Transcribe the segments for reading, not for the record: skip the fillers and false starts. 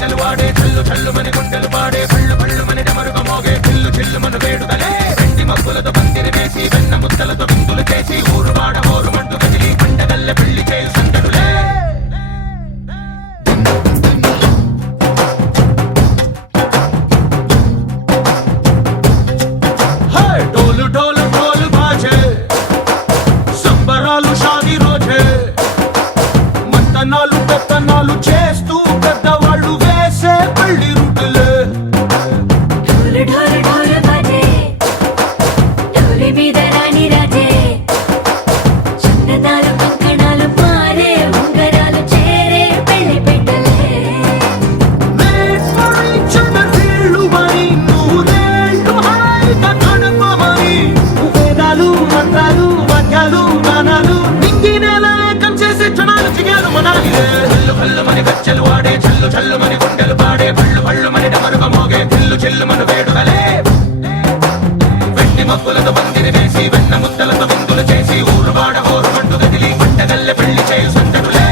గజ్జలు వాడే చల్లు చల్లు మని గుండెలు పాడే పళ్ళు పళ్ళు మని డమరుగ మోగే చిల్లు చిల్లు మను వేడుదలే వెండి మబ్బులతో పందిరి వేసి వెన్న ముద్దలతో విందులు చేసి ఊరు వాడ ఊరు మంటు కదిలి పండగల్లె పెళ్లి చేయు సందడులే డోలు డోలు డోలు బాజే సంబరాలు షాదీ రోజే మంతనాలు పెత్తనాలు చేస్తూ పెద్దవాళ్ళు వేసే పెళ్లి రూటులే ఢోలు ఢోలు ఢోలు బాజే ఢోలి మీద రాణి రాజే చందనాలు కంకణాలు మారే ఉంగరాలు చేరే పెళ్లి పెట్టలే వీళ్ళు మరి నూరేళ్ళు హాయిగా గడపమని వేదాలు మంత్రాలు వాక్యాలు గానాలు నింగి నేల ఏకం చేసే క్షణాలు చిగాలు మనాలిలే హల్లు హల్లు మని గజ్జలు వాడే చల్లు చల్లు మని గుండెలు పాడే పళ్ళు పళ్ళు మని డమరుగ మోగే చిల్లు చిల్లు మను వేడుదలే వెండి మబ్బులతో పందిరి వేసి వెన్న ముద్దలతో విందులు చేసి ఊరు వాడ ఊరు మంటు గదిలి పండగల్లె పెళ్లి చేయు సందడులే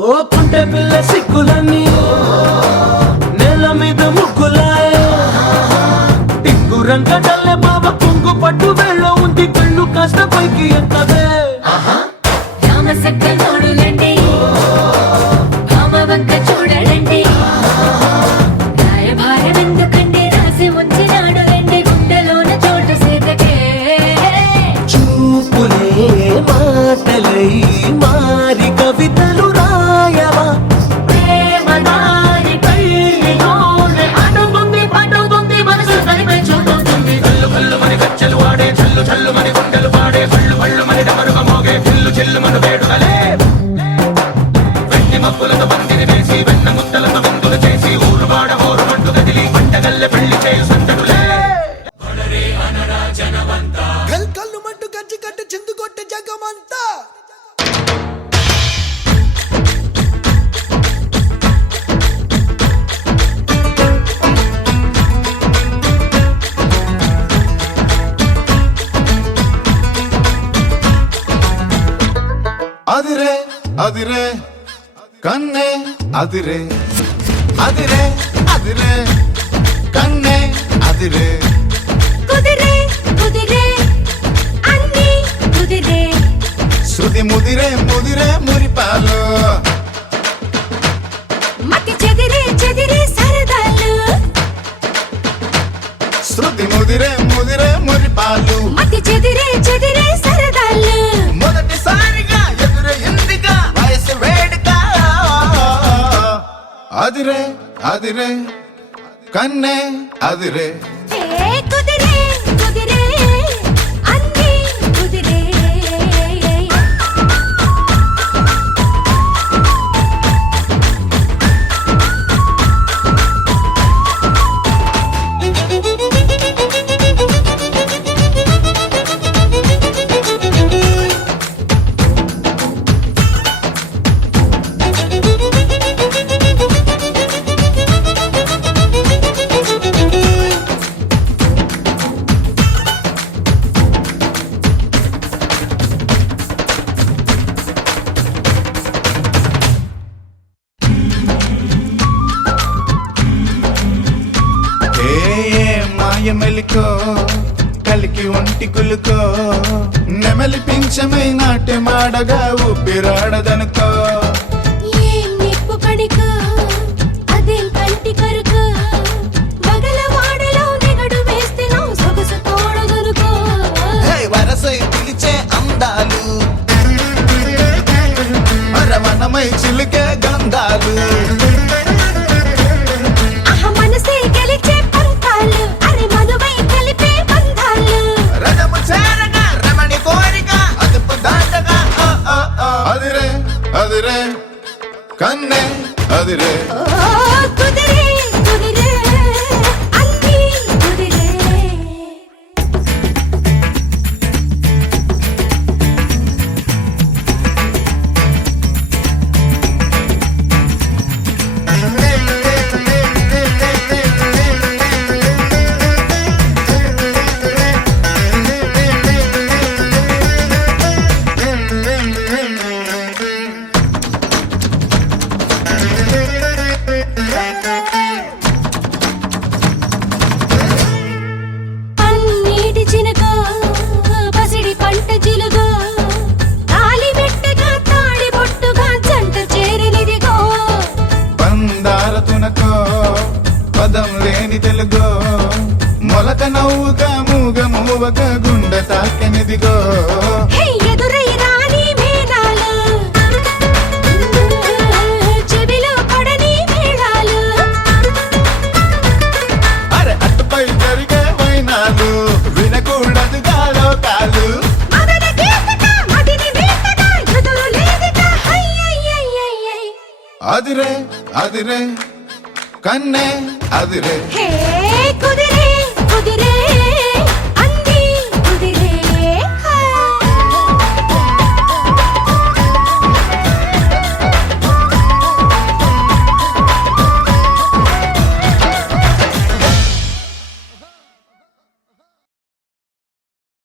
ఓ పుంటె పిల్ల సిక్కులన్నీ నేల మీద ముగ్గులాయ టిక్కు రంగడల్లె బాబ కుంగు పట్టు వెళ్ళ ఉంది కళ్ళు కాస్త పైకి ఎత్తదే రామ సక్క నోడులండి రామ వంక చూడలండి రాయభారం ఎందుకండి రాసి ఉంచినాడు రండి గుండెలోన చోటు సీతకే చూపులే మాటలై మారి కవితలు రాయవా ప్రేమ దారి పెళ్లిలోనే అడుగుంది పడుతుంది మనసు కలిపే చూడుతుంది కల్లు కల్లు మని గజ్జలు వాడే చల్లు చల్లు మని గుండెలు పాడే పళ్ళు పళ్ళు మని డమరుగ మోగే చిల్లు చిల్లు మను వేడుదలే వెండి మబ్బులతో పందిరి వేసి వెన్న ముద్దలతో విందులు చేసి ఊరు వాడ ఊరు మంటు కదిలి పండగల్లె పెళ్లి చేయు సందడులే కల్ కల్లు మంటు గజ్జి కట్టి చిందు కొట్టి జగమంతా అదిరే అదిరే కన్నే అదిరే అదిరే అదిరే కన్నే అదిరే కుదిరే కుదిరే అన్ని కుదిరే శృతి ముదిరే ముదిరే మురిపాలు మతి చెదిరే చెదిరే సరదాలు శృతి ముదిరే ముదిరే మురిపాలు మతి చెదిరే చెదిరే సరదాలు మొదటిసారిగా ఎదురైందిగా వయసు వేడుక అదిరే అదిరే కన్నే అదిరే ఏ కుదిరే కుదిరే అన్ని కుదిరే మెలికో కలికి ఒంటి కులుకో నెమలి పింఛమై నాట్యమాడగా ఊపిరాడదనుకో ఏం నిప్పు కడిక అదేం కంటి కరుక బగలవాడలో నిగడు వేస్తేనో సొగసు తోడు దొరుకో వరసై పిలిచే అందాలు అరవనమై చిలికే గంధాలు మనసే గెలిచే పంతాలు అరే మధువై కలిపే బంధాలు రథము చేరగా రమణి కోరిక అదుపు దాటగా అదిరే అదిరే కన్నే అదిరే కుదిరే కుదిరే అన్ని కుదిరే పన్నీటి చినుకో పసిడి పంట చిలుగో తాలి పెట్టగా తాడి బొట్టుగా జంట చేరినిదిగో పందార తునకో పదం లేని తెలుగో మొలక నవ్వుక మూగ మూవక గుండె తాకెనిదిగో హే ఎదురై రాని మేళాలు చెవిలో పడని మేళాలు అరే అటుపై జరిగే వైనాలు వినకూడదుగా లోకాలు మదన గీతక మదిని వీతక ఎదురు లేదిక హయ్యయ్యయ్యయ్యయ్ అదిరే అదిరే కన్నే అదిరే హే